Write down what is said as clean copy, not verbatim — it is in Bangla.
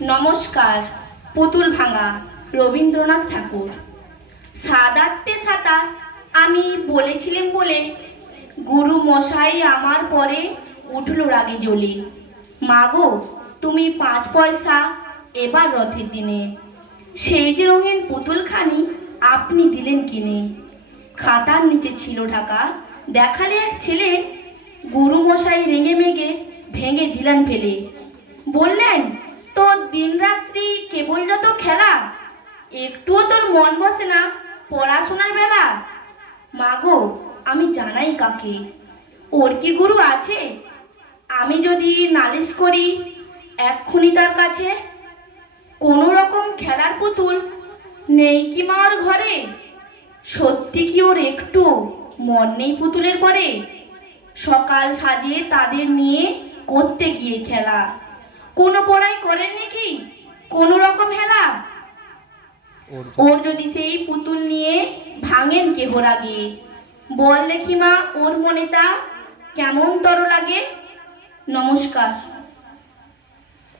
নমস্কার। পুতুল ভাঙা, রবীন্দ্রনাথ ঠাকুর। ৭-৮-২৭ আমি বলেছিলেন বলে গুরু মশাই আমার পরে উঠল রাগে জ্বলে। মাগো তুমি ৫ পয়সা এবার রথের দিনে, সেই যে রঙিন পুতুলখানি আপনি দিলেন কিনে। খাতার নিচে ছিল ঢাকা, দেখালে এক ছেলে, গুরু মশাই রেঙে মেগে ভেঙে দিলেন ফেলে। বললেন তোর দিন রাত্রি কেবল যত খেলা, একটুও তোর মন বসে না পড়াশোনার বেলা। মাগো আমি জানাই কাকে, ওর কি গুরু আছে? আমি যদি নালিশ করি এক্ষুনি তার কাছে। কোনো রকম খেলার পুতুল নেই কি মা ওর ঘরে? সত্যি কি ওর একটু মন নেই পুতুলের পরে? সকাল সাজে তাদের নিয়ে করতে গিয়ে খেলা, কোনো পড়াই করেন নাকি কোনো রকম হেলা? ওর যদি সেই পুতুল নিয়ে ভাঙেন কেহ রাগে, বল দেখি মা ওর মনেটা কেমন তর লাগে। নমস্কার।